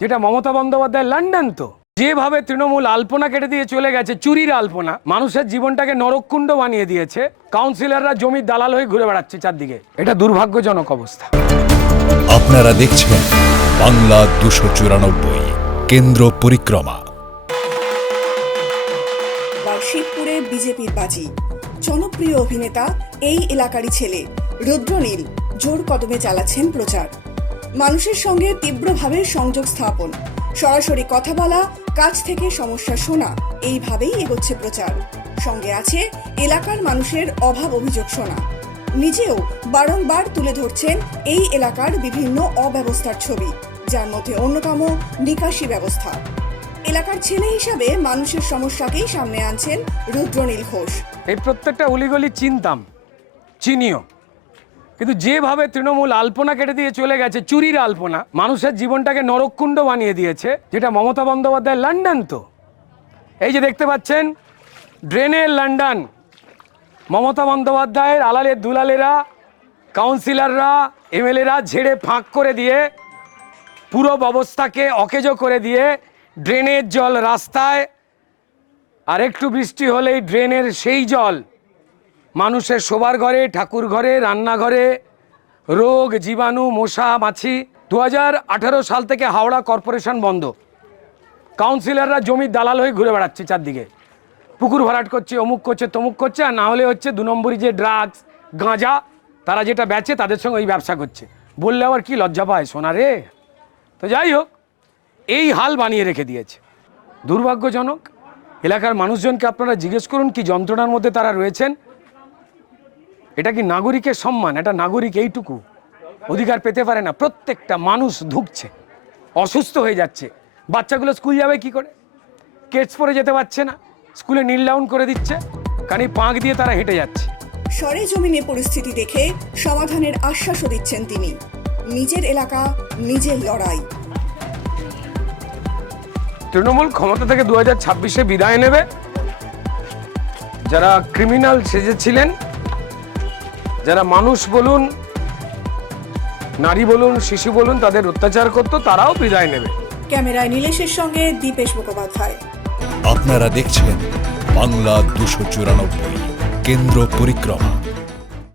যেটা মমতা বন্দ্যোপাধ্যায় লন্ডন তো যেভাবে তৃণমূল আলপনা কেটে দিয়ে চলে গেছে, চুরির আলপনা, মানুষের জীবনটাকে নরককুণ্ড বানিয়ে দিয়েছে। কাউন্সিলররা জমির দালাল হয়ে ঘুরে বেড়াচ্ছে চারদিকে। এটা দুর্ভাগ্যজনক অবস্থা। আপনারা দেখছেন বাংলা ২৯৪ কেন্দ্র পরিক্রমা। শিবপুরে বিজেপির বাজি। জনপ্রিয় অভিনেতা এই এলাকারই ছেলে রুদ্রনীল জোর কদমে চালাচ্ছেন প্রচার। মানুষের সঙ্গে তীব্রভাবে সংযোগ স্থাপন, সরাসরি কথা বলা, কাছ থেকে সমস্যা শোনা, এইভাবেই এগোচ্ছে প্রচার। সঙ্গে আছে এলাকার মানুষের অভাব অভিযোগ শোনা। নিজেও বারংবার তুলে ধরছেন এই এলাকার বিভিন্ন অব্যবস্থার ছবি, যার মধ্যে অন্যতম নিকাশি ব্যবস্থা। এলাকার ছেলে হিসাবে মানুষের সমস্যাকেই সামনে আনছেন রুদ্রনীল ঘোষ। এই প্রত্যেকটা উলিগলি চিনতাম, চিনিও, কিন্তু যেভাবে তৃণমূল আলপনা কেটে দিয়ে চলে গেছে, চুরির আলপনা, মানুষের জীবনটাকে নরককুণ্ড বানিয়ে দিয়েছে। যেটা মমতা বন্দ্যোপাধ্যায় লন্ডন তো এই যে দেখতে পাচ্ছেন ড্রেনের লন্ডন। মমতা বন্দ্যোপাধ্যায়ের আলালের দুলালেরা, কাউন্সিলররা, এমএলএরা ঝেড়ে ফাঁক করে দিয়ে পুরো ব্যবস্থাকে অকেজো করে দিয়ে ড্রেনের জল রাস্তায়, আর একটু বৃষ্টি হলেই ড্রেনের সেই জল মানুষের শোবার ঘরে, ঠাকুর ঘরে, রান্নাঘরে, রোগ, জীবাণু, মশা, মাছি। 2018 সাল থেকে হাওড়া কর্পোরেশন বন্ধ। কাউন্সিলররা জমির দালাল হয়ে ঘুরে বেড়াচ্ছে চারদিকে, পুকুর ভরাট করছে, অমুক করছে, তমুক করছে, আর না হলে হচ্ছে 2 নম্বরই যে ড্রাগস, গাঁজা, তারা যেটা বেচে তাদের সঙ্গে ওই ব্যবসা করছে। বললে আবার কি লজ্জা পায় সোনা রে। তো যাই হোক, এই হাল বানিয়ে রেখে দিয়েছে, দুর্ভাগ্যজনক। এলাকার মানুষজনকে আপনারা জিজ্ঞেস করুন কি যন্ত্রণার মধ্যে তারা রয়েছেন। এটা কি নাগরিকের সম্মান? এটা নাগরিক এইটুকু অধিকার পেতে পারে না? প্রত্যেকটা মানুষ ধুঁকছে, অসুস্থ হয়ে যাচ্ছে। বাচ্চাগুলো স্কুল যাবে কি করে? কেটস পরে যেতে পারছে না, স্কুলে নীল ডাউন করে দিচ্ছে, কারণ এই পাঁক দিয়ে তারা হেঁটে যাচ্ছে। সরেজমিনে পরিস্থিতি দেখে সমাধানের আশ্বাসও দিচ্ছেন তিনি। নিজের এলাকা, নিজের লড়াই। তৃণমূল ক্ষমতা থেকে 2026-এ বিদায় নেবে। যারা ক্রিমিনাল সেজেছিলেন, যারা মানুষ বলুন, নারী বলুন, শিশু বলুন, তাদের অত্যাচার করতো, তারাও বিদায় নেবে। ক্যামেরায় নীলেশের সঙ্গে দীপেশ মুখোপাধ্যায়। আপনারা দেখছেন বাংলা ২৯৪ কেন্দ্র পরিক্রমা।